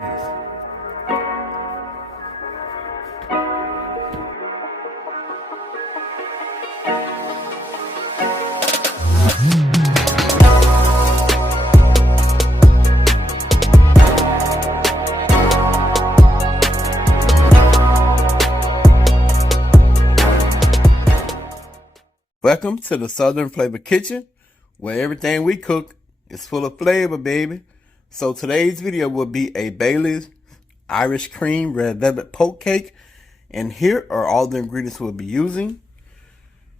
Welcome to the Southern Flavor Kitchen, where everything we cook is full of flavor, baby. So today's video will be a Bailey's Irish Cream Red Velvet Poke Cake. And here are all the ingredients we'll be using.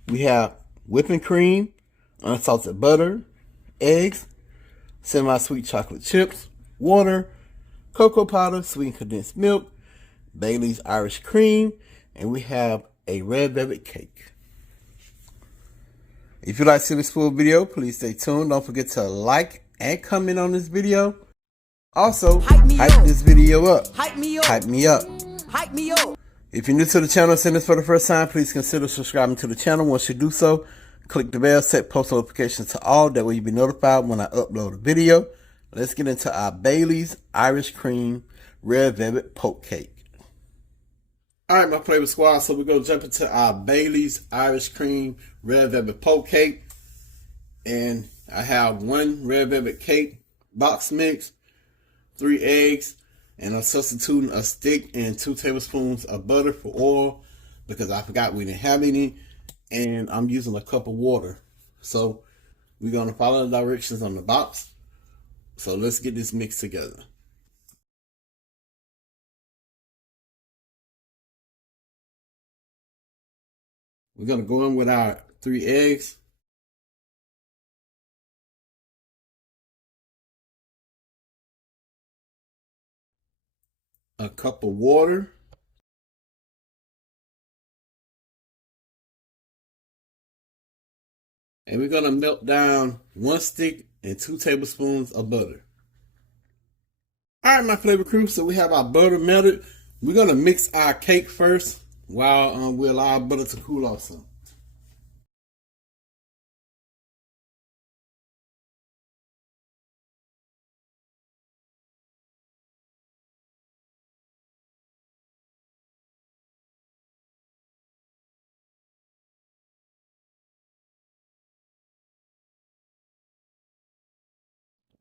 We have whipping cream, unsalted butter, eggs, semi-sweet chocolate chips, water, cocoa powder, sweetened condensed milk, Bailey's Irish Cream, and we have a red velvet cake. If you like to see this full video, please stay tuned. Don't forget to like and comment on this video. Also, hype this video up. Hype me up. Hype me up. Hype me up. If you're new to the channel and seeing this for the first time, please consider subscribing to the channel. Once you do so, click the bell, set post notifications to all. That way you'll be notified when I upload a video. Let's get into our Bailey's Irish Cream Red Velvet Poke Cake. Alright, my flavor squad, so we're going to jump into our Bailey's Irish Cream Red Velvet Poke Cake. And I have 1 red velvet cake box mix, 3 eggs, and I'm substituting a stick and 2 tablespoons of butter for oil because I forgot we didn't have any. And I'm using a cup of water. So we're going to follow the directions on the box. So let's get this mixed together. We're going to go in with our 3 eggs. A cup of water. And we're going to melt down 1 stick and 2 tablespoons of butter. Alright, my flavor crew, so we have our butter melted. We're going to mix our cake first while we allow our butter to cool off some.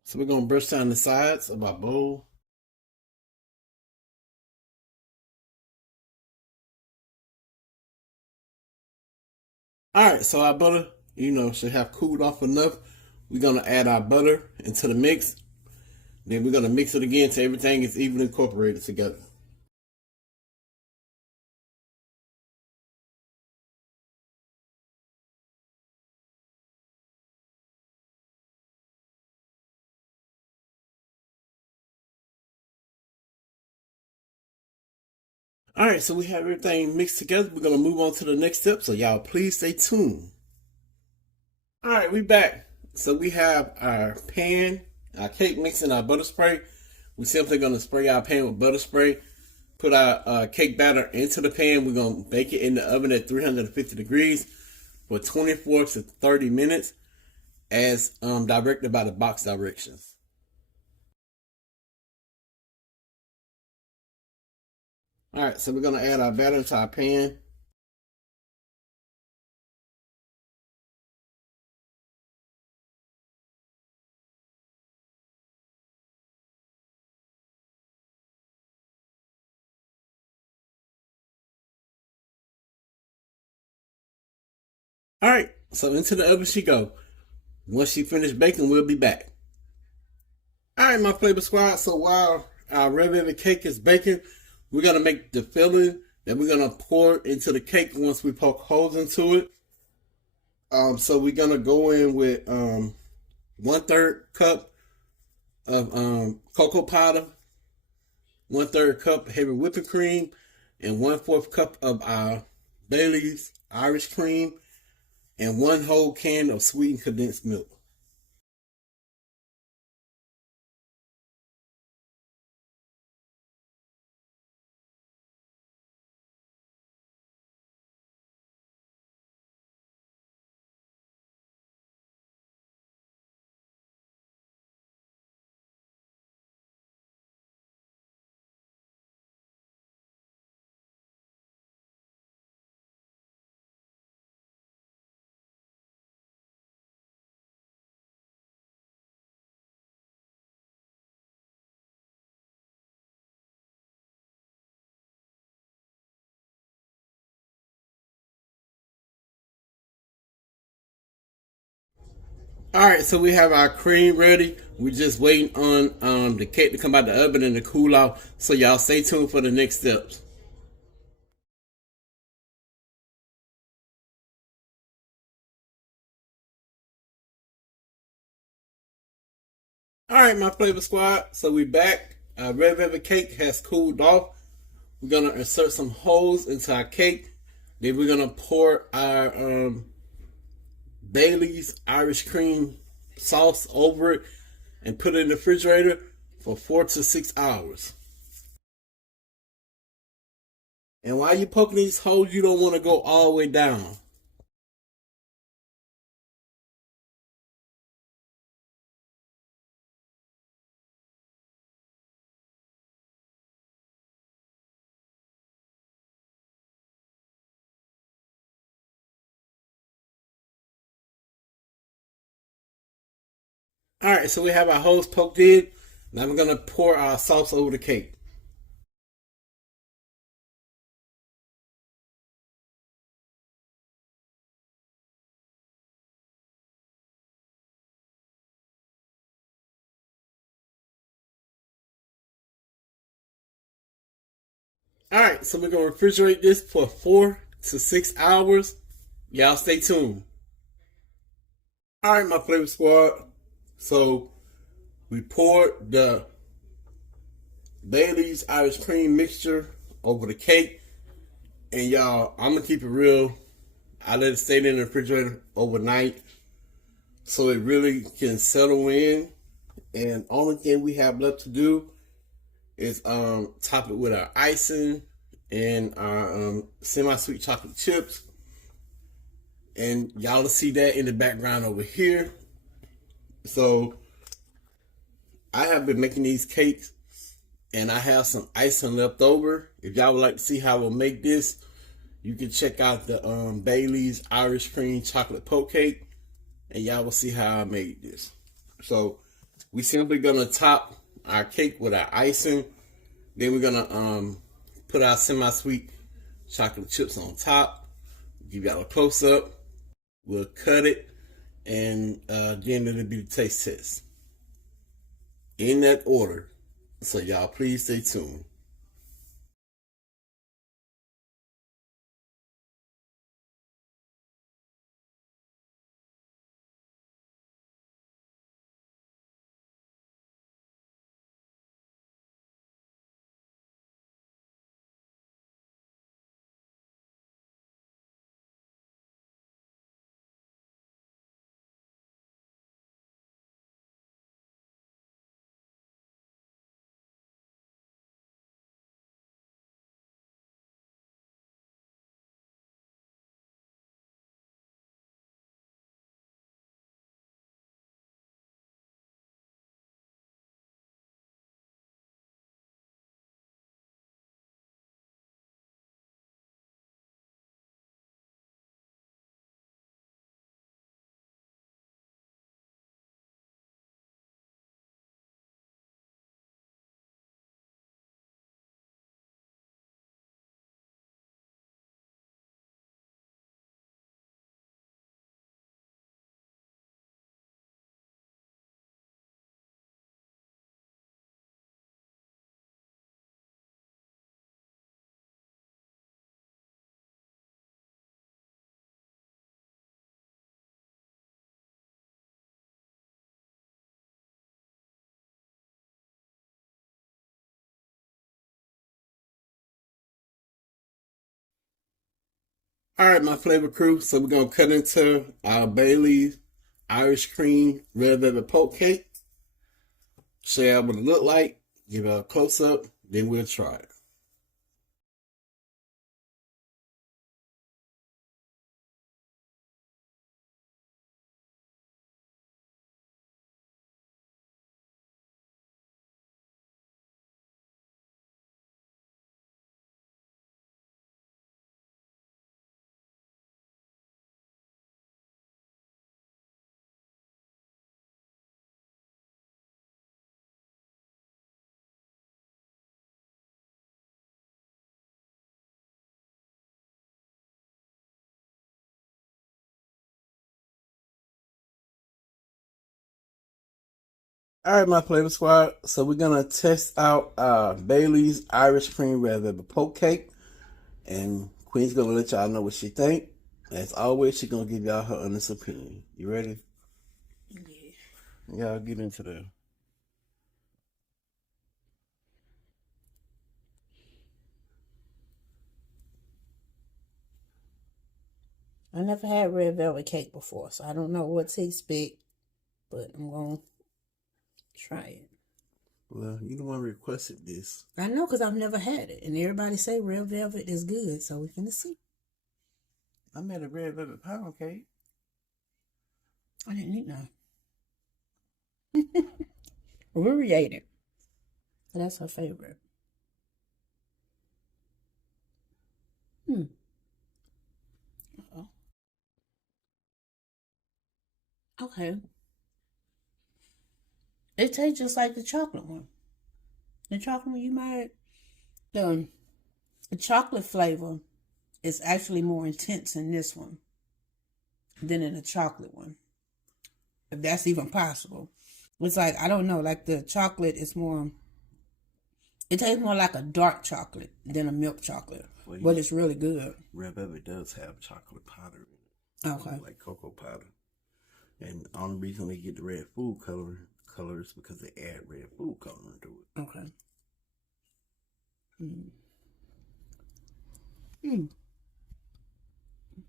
So we're going to brush down the sides of our bowl. Alright, so our butter, should have cooled off enough. We're going to add our butter into the mix. Then we're going to mix it again till everything is evenly incorporated together. Alright, so we have everything mixed together. We're going to move on to the next step, so y'all please stay tuned. Alright, we back. So we have our pan, our cake mix, and our butter spray. We're simply going to spray our pan with butter spray. Put our cake batter into the pan. We're going to bake it in the oven at 350 degrees for 24 to 30 minutes as directed by the box directions. Alright, so we're going to add our batter to our pan. Alright, so into the oven she go. Once she finished baking, we'll be back. Alright, my flavor squad, so while our red velvet cake is baking, we're going to make the filling that we're going to pour into the cake once we poke holes into it. So we're going to go in with 1/3 cup of cocoa powder, 1/3 cup heavy whipping cream, and 1/4 cup of our Bailey's Irish Cream, and 1 whole can of sweetened condensed milk. Alright, so we have our cream ready. We're just waiting on the cake to come out the oven and to cool off. So y'all stay tuned for the next steps. Alright, my flavor squad. So we back. Our red velvet cake has cooled off. We're gonna insert some holes into our cake. Then we're gonna pour our Bailey's Irish cream sauce over it and put it in the refrigerator for 4 to 6 hours. And while you're poking these holes, you don't want to go all the way down. Alright, so we have our holes poked in. Now we're gonna pour our sauce over the cake. Alright, so we're gonna refrigerate this for 4 to 6 hours. Y'all stay tuned. Alright, my flavor squad. So we poured the Bailey's Irish cream mixture over the cake. And y'all, I'm gonna keep it real. I let it stay in the refrigerator overnight so it really can settle in. And only thing we have left to do is top it with our icing and our semi-sweet chocolate chips. And y'all will see that in the background over here. So I have been making these cakes and I have some icing left over. If y'all would like to see how we'll make this, you can check out the Bailey's Irish cream chocolate poke cake and y'all will see how I made this. So we simply gonna top our cake with our icing. Then we're gonna put our semi-sweet chocolate chips on top. Give y'all a close up. We'll cut it, and then it'll be the taste test in that order. So y'all please stay tuned. All right, my flavor crew. So we're gonna cut into our Bailey's Irish cream red velvet poke cake. Show you what it look like. Give it a close up. Then we'll try it. Alright, my flavor squad. So we're gonna test out Bailey's Irish Cream Red Velvet Poke Cake. And Queen's gonna let y'all know what she think. As always, she's gonna give y'all her honest opinion. You ready? Yeah. Y'all get into that. I never had red velvet cake before, so I don't know what to expect, but I'm gonna try it. Well, you the one requested this. I know because I've never had it, and everybody say red velvet is good, so we're gonna see. I made a red velvet pound cake. I didn't eat none. Riri ate it. That's her favorite. Uh-oh. Okay. It tastes just like the chocolate one. The chocolate one you made, the chocolate flavor is actually more intense in this one than in the chocolate one. If that's even possible. It's like, I don't know, like the chocolate is more, it tastes more like a dark chocolate than a milk chocolate. Well, but it's really good. Red velvet does have chocolate powder in it. Okay. Like cocoa powder. And the only reason they get the red food colors because they add red food coloring to it. Okay.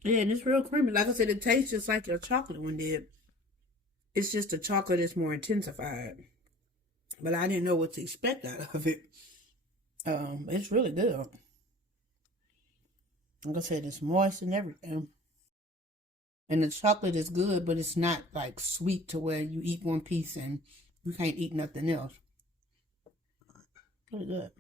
Yeah, and it's real creamy. Like I said, it tastes just like your chocolate one did. It's just the chocolate is more intensified. But I didn't know what to expect out of it. It's really good. Like I said, it's moist and everything. And the chocolate is good, but it's not like sweet to where you eat one piece and you can't eat nothing else. Really good.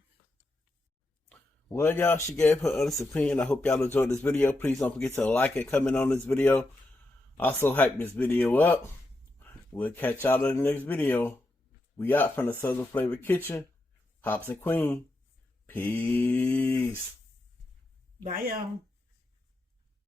Well, y'all, she gave her honest opinion. I hope y'all enjoyed this video. Please don't forget to like and comment on this video. Also, hype this video up. We'll catch y'all in the next video. We out from the Southern Flavor Kitchen. Pops and Queen. Peace. Bye, y'all.